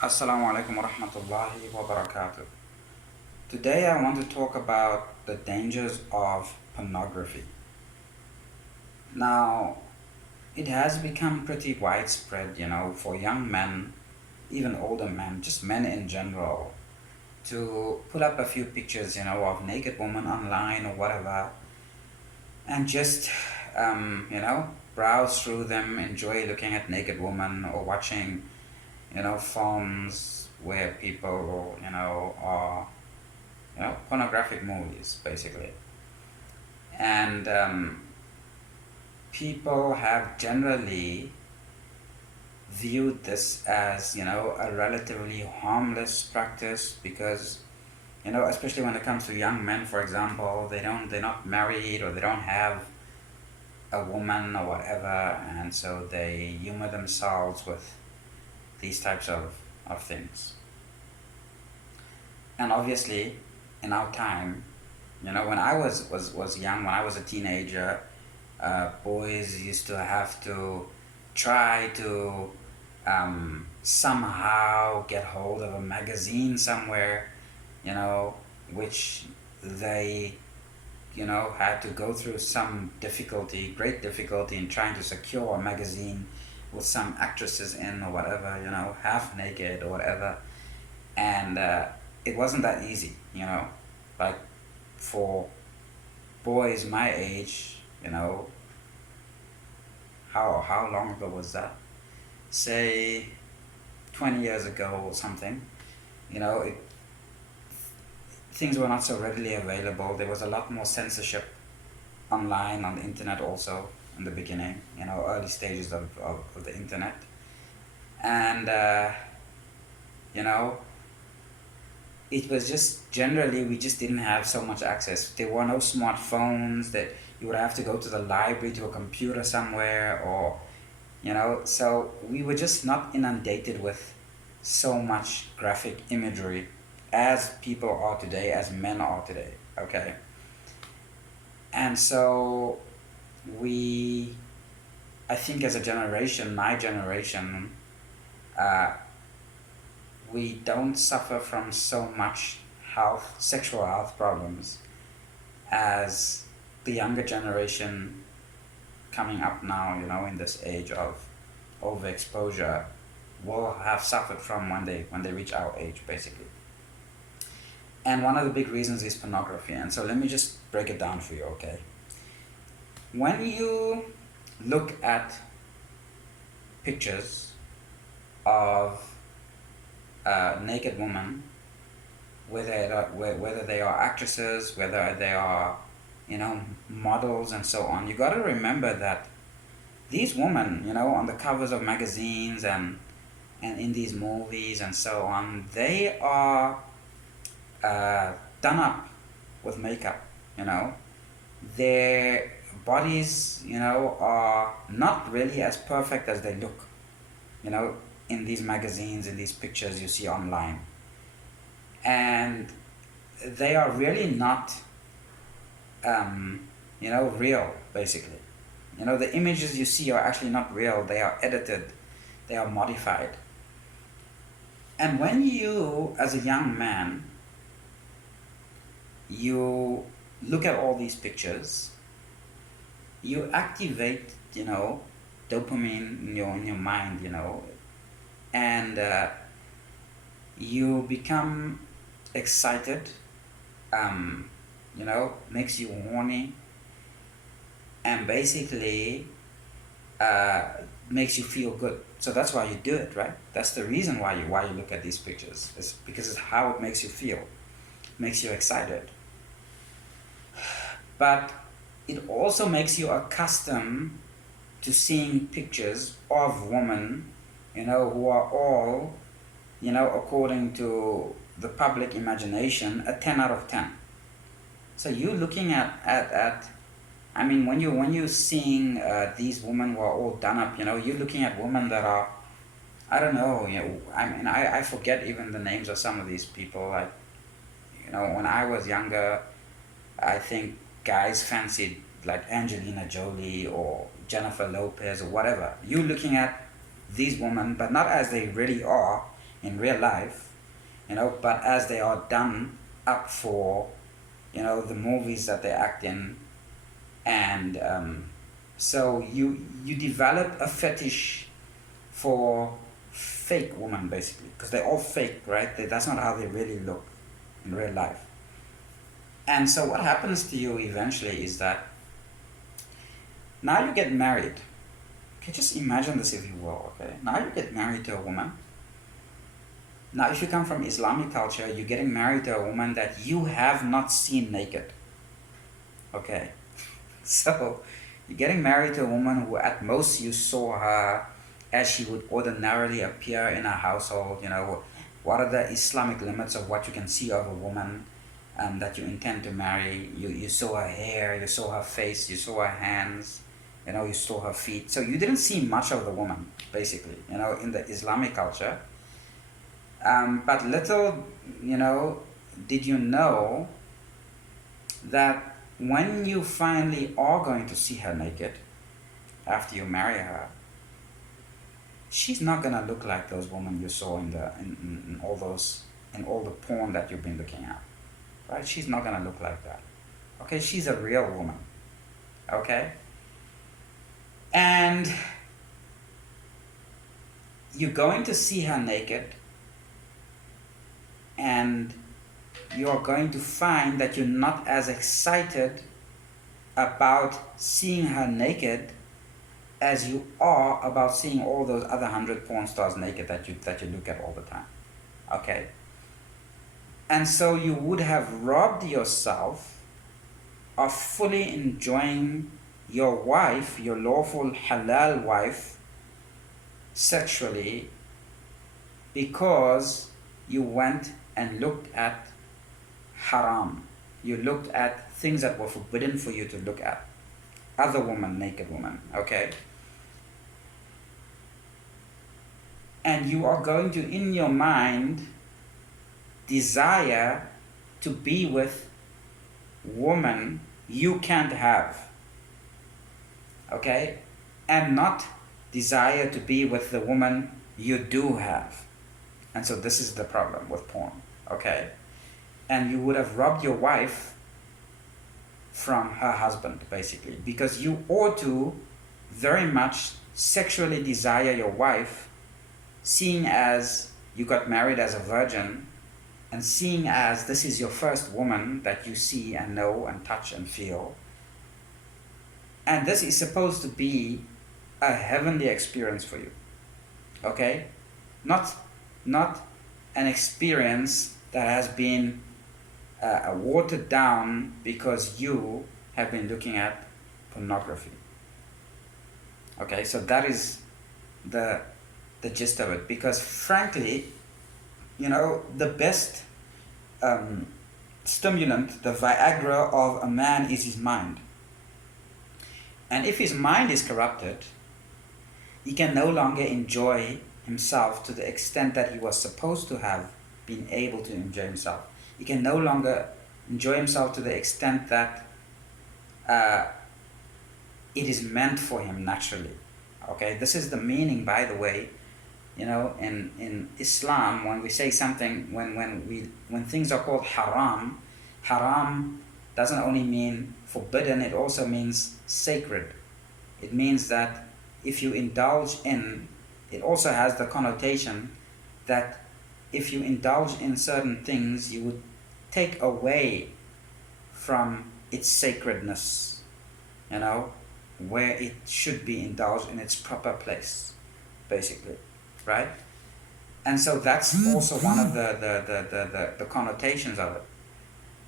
Assalamu alaikum wa rahmatullahi wa barakatuh. Today I want to talk about the dangers of pornography. Now, it has become pretty widespread, for young men, even older men, just men in general, to put up a few pictures, of naked women online or whatever, and just, browse through them, enjoy looking at naked women or watching, films where people, are pornographic movies basically. And people have generally viewed this as, a relatively harmless practice because, especially when it comes to young men, for example, they're not married or they don't have a woman or whatever, and so they humor themselves with these types of things. And obviously, in our time, when I was young, when I was a teenager, boys used to have to try to somehow get hold of a magazine somewhere, which they, had to go through some difficulty, great difficulty in trying to secure a magazine with some actresses in or whatever, half naked or whatever. And it wasn't that easy, like for boys my age, how long ago was that? Say 20 years ago or something. It, things were not so readily available. There was a lot more censorship online on the internet also in the beginning, early stages of the internet. And, you know, it was just generally we just didn't have so much access. There were no smartphones that you would have to go to the library to a computer somewhere or so we were just not inundated with so much graphic imagery as people are today, as men are today. Okay. And so we, I think as a generation, my generation, uh, we don't suffer from so much sexual health problems as the younger generation coming up now, in this age of overexposure, will have suffered from when they reach our age, basically. And one of the big reasons is pornography. And so let me just break it down for you, okay? When you look at pictures of naked women, whether they are actresses, whether they are, models and so on, you got to remember that these women, on the covers of magazines and in these movies and so on, they are done up with makeup, Their bodies, are not really as perfect as they look, you know, in these magazines, in these pictures you see online. And they are really not, real, basically. The images you see are actually not real, they are edited, they are modified. And when you, as a young man, you look at all these pictures, you activate, dopamine in your mind, and you become excited, makes you horny, and basically makes you feel good. So that's why you do it, right? That's the reason why you look at these pictures. It's because it's how it makes you feel, makes you excited. But it also makes you accustomed to seeing pictures of women, who are all, according to the public imagination, a 10 out of 10. So you looking at I mean, when you're seeing these women who are all done up, you're looking at women that are, I don't know, I mean, I forget even the names of some of these people. Like, when I was younger, I think guys fancied like Angelina Jolie or Jennifer Lopez or whatever. You're looking at these women, but not as they really are. in real life, but as they are done up for, the movies that they act in. And so you develop a fetish for fake women, basically, because they're all fake, right? That's not how they really look in real life. And so what happens to you eventually is that now you get married. Okay, just imagine this if you will, okay? Now you get married to a woman. Now if you come from Islamic culture, you're getting married to a woman that you have not seen naked. Okay? So you're getting married to a woman who at most you saw her as she would ordinarily appear in a household. What are the Islamic limits of what you can see of a woman that you intend to marry? You saw her hair, you saw her face, you saw her hands, you saw her feet. So you didn't see much of the woman, basically, in the Islamic culture. But little, did you know that when you finally are going to see her naked, after you marry her, she's not gonna look like those women you saw in all the porn that you've been looking at, right? She's not gonna look like that. Okay, she's a real woman. Okay, and you're going to see her naked, and you're going to find that you're not as excited about seeing her naked as you are about seeing all those other 100 porn stars naked that you look at all the time. Okay? And so you would have robbed yourself of fully enjoying your wife, your lawful halal wife, sexually, because you went and looked at haram. You looked at things that were forbidden for you to look at. Other women, naked women, okay? And you are going to, in your mind, desire to be with woman you can't have, okay? And not desire to be with the woman you do have. And so this is the problem with porn, okay? And you would have robbed your wife from her husband, basically, because you ought to very much sexually desire your wife, seeing as you got married as a virgin, and seeing as this is your first woman that you see and know and touch and feel. And this is supposed to be a heavenly experience for you, okay? Not an experience that has been watered down because you have been looking at pornography. Okay, so that is the gist of it. Because frankly, the best stimulant, the Viagra of a man, is his mind. And if his mind is corrupted, he can no longer enjoy himself to the extent that he was supposed to have been able to enjoy himself. He can no longer enjoy himself to the extent that it is meant for him naturally. Okay, this is the meaning, by the way, in Islam, when we say something, when things are called haram, haram doesn't only mean forbidden, it also means sacred. It means that if you indulge in, it also has the connotation that if you indulge in certain things, you would take away from its sacredness, where it should be indulged in its proper place, basically, right? And so that's also one of the connotations of it.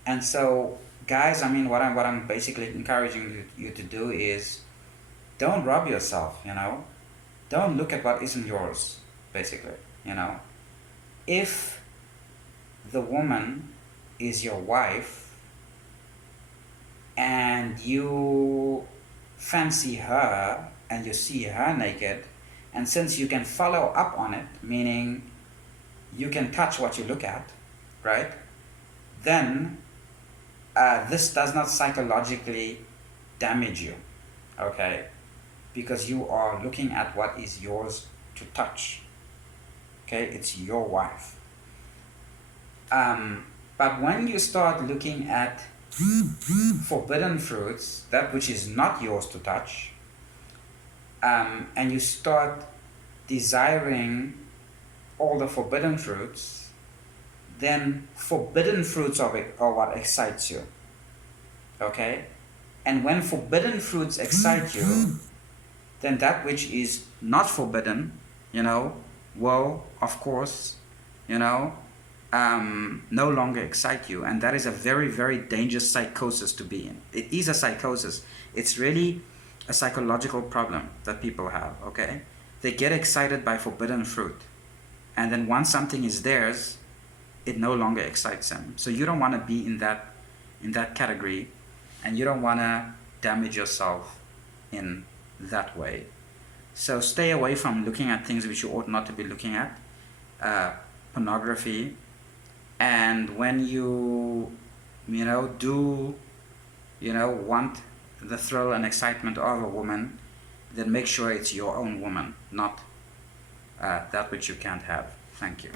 And so, guys, what I'm basically encouraging you to do is don't rob yourself, Don't look at what isn't yours, basically, If the woman is your wife and you fancy her and you see her naked, and since you can follow up on it, meaning you can touch what you look at, right? Then this does not psychologically damage you, okay? Because you are looking at what is yours to touch, Okay, it's your wife. But when you start looking at forbidden fruits, that which is not yours to touch, and you start desiring all the forbidden fruits, then forbidden fruits are what excites you. Okay? And when forbidden fruits excite you, then that which is not forbidden, will, of course, no longer excite you. And that is a very, very dangerous psychosis to be in. It is a psychosis. It's really a psychological problem that people have, okay? They get excited by forbidden fruit. And then once something is theirs, it no longer excites them. So you don't want to be in that category, and you don't want to damage yourself in that way. So stay away from looking at things which you ought not to be looking at, pornography. And when you do want the thrill and excitement of a woman, then make sure it's your own woman, not that which you can't have. Thank you.